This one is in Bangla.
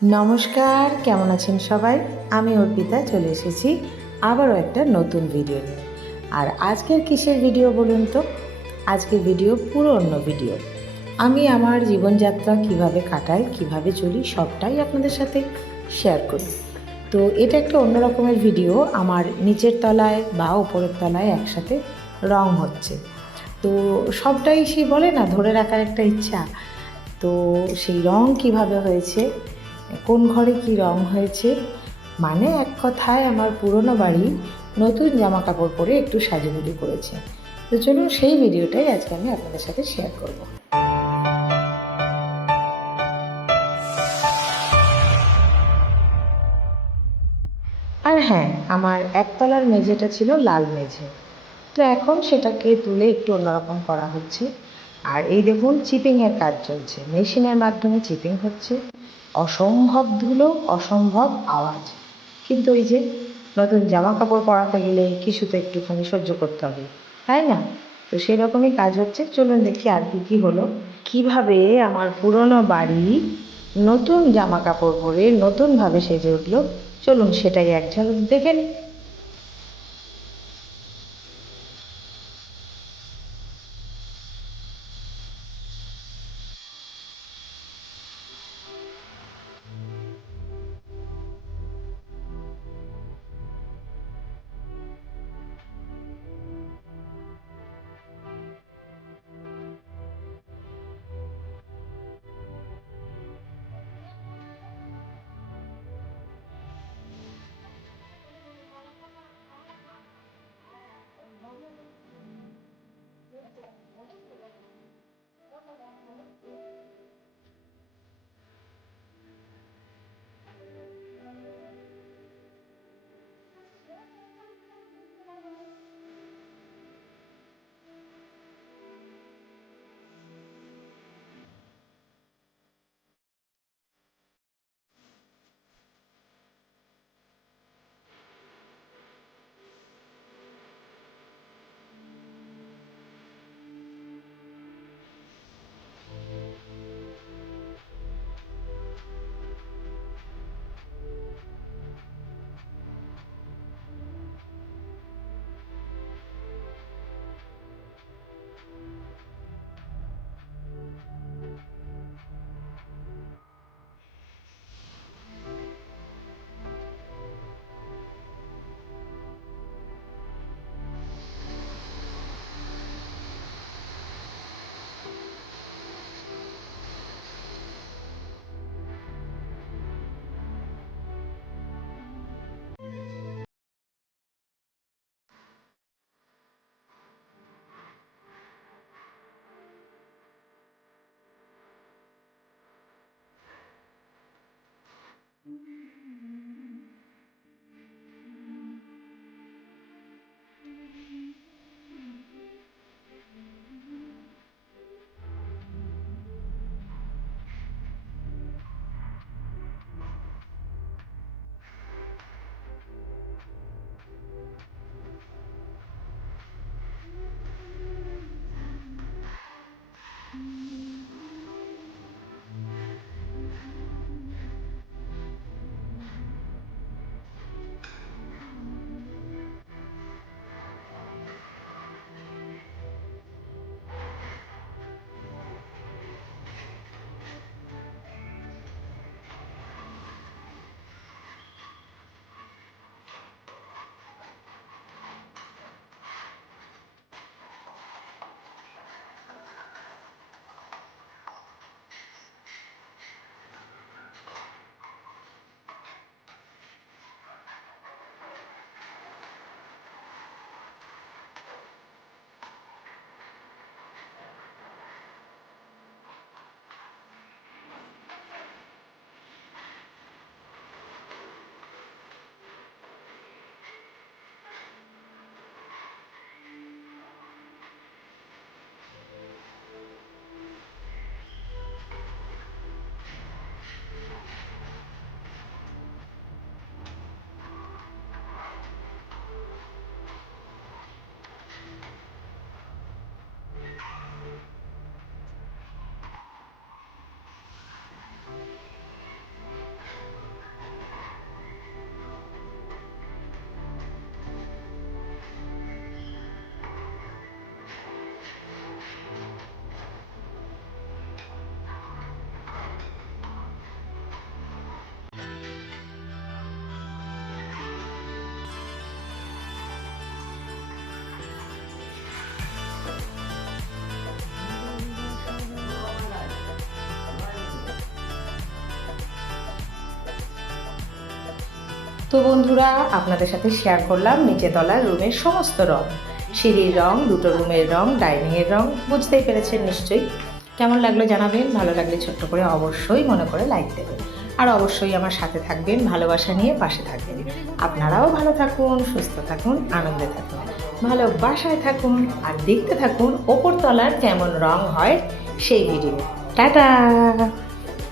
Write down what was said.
নমস্কার, কেমন আছেন সবাই? আমি অর্পিতা চলে এসেছি আবারও একটা নতুন ভিডিও নিয়ে। আর আজকের কিসের ভিডিও বলুন তো? আজকের ভিডিও পুরো অন্য ভিডিও। আমি আমার জীবনযাত্রা কিভাবে কাটাই, কিভাবে চলি সবটাই আপনাদের সাথে শেয়ার করি। তো এটা একটা অন্য রকমের ভিডিও। আমার নিচের তলায় বা উপরের তলায় একসাথে রং হচ্ছে। তো সবটাই সেই বলে না ধরে রাখার একটা ইচ্ছা। তো সেই রং কিভাবে হয়েছে, কোন ঘরে কি রং হয়েছে, মানে এক কথায় আমার পুরনো বাড়ি নতুন জামা কাপড় পরে একটু সাজুগুজু করেছে। তো চলুন সেই ভিডিওটাই আজকে আমি আপনাদের সাথে শেয়ার করব। আর হ্যাঁ, আমার একতলার মেঝেটা ছিল লাল মেঝে। তো এখন সেটাকে তুলে একটু অন্যরকম করা হচ্ছে। আর এই দেখুন চিপিংয়ের কাজ চলছে, মেশিনের মাধ্যমে চিপিং হচ্ছে। অসম্ভব ধুলো, অসম্ভব আওয়াজ, কিন্তু ওই যে নতুন জামা কাপড় পরাতে গেলে কিছু তো একটুখানি সহ্য করতে হবে, তাই না? তো সেরকমই কাজ হচ্ছে। চলুন দেখি আর কি কি হলো, কিভাবে আমার পুরনো বাড়ি নতুন জামা কাপড় পরে নতুনভাবে সেজে উঠলো। চলুন সেটাই এক ঝলক দেখে নিই। তো বন্ধুরা, আপনাদের সাথে শেয়ার করলাম নিচে তলার রুমের সমস্ত রং, সিঁড়ির রং, দুটো রুমের রং, ডাইনিংয়ের রং। বুঝতেই পেরেছেন নিশ্চয়ই। কেমন লাগলো জানাবেন, ভালো লাগলে ছোট্ট করে অবশ্যই মনে করে লাইক দেবেন, আর অবশ্যই আমার সাথে থাকবেন, ভালোবাসা নিয়ে পাশে থাকবেন। আপনারাও ভালো থাকুন, সুস্থ থাকুন, আনন্দে থাকুন, ভালোবাসায় থাকুন, আর দেখতে থাকুন ওপর তলার কেমন রং হয় সেই ভিডিও। টাটা।